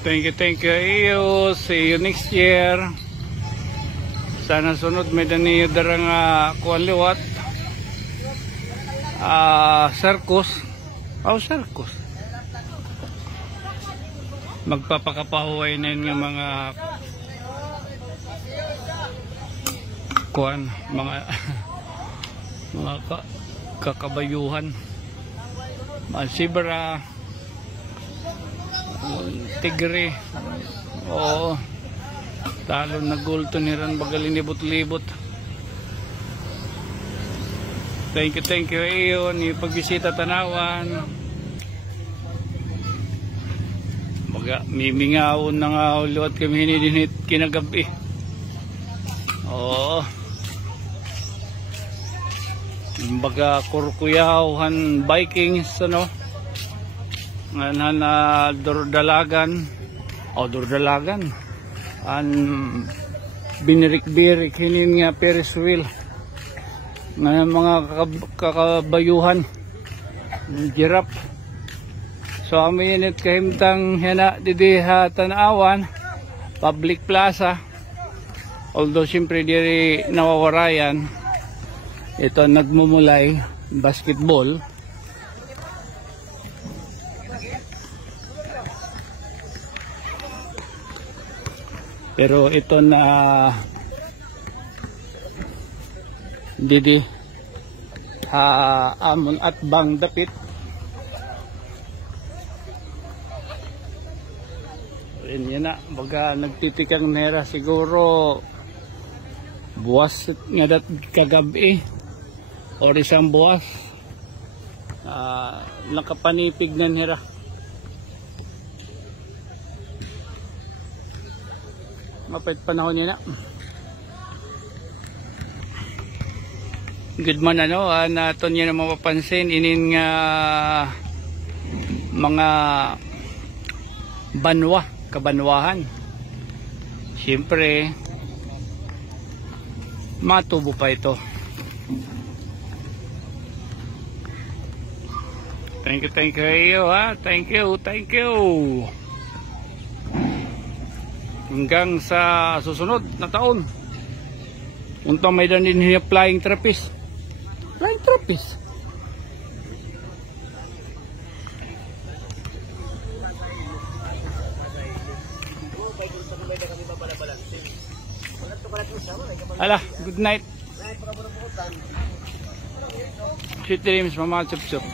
Thank you, iyo. See you next year. Sana sunod may daniyo darang kuan liwat. Circus. Circus. Magpapakapahuway na yun ng mga kuan, mga mga kakabayuhan, mga sibra, tigre. Oo, talo na gulto niran bagal libot-libot. Thank you iyon yung pagbisita tanawan. Baga mimingawon na nga ulit kami hinidinit kinagabi. Oo, baga kurkuyawan Vikings ano nga na durdalagan an binirik-birik hinin nga Ferris wheel nga mga kakabayuhan giraffe. So kami init kahimtang hena didi tanawan public plaza, although siyempre diri nawawarayan ito nagmumulay basketball. Pero ito na didi amon at bang dapit. Yan na, baga nagtitikang nera siguro buwas nga dat kagabi or isang buwas. Nakapanipig na nera. Mapait panahon niya na. Good man ano, naton niya na mapapansin inin nga mga kabanwahan. Siyempre matubo pa ito. Thank you iyo ha. Thank you. Hanggang sa susunod na taon. Untang may din niya flying trapeze. Ala, good night. Sweet dreams, Mama Chup Chup.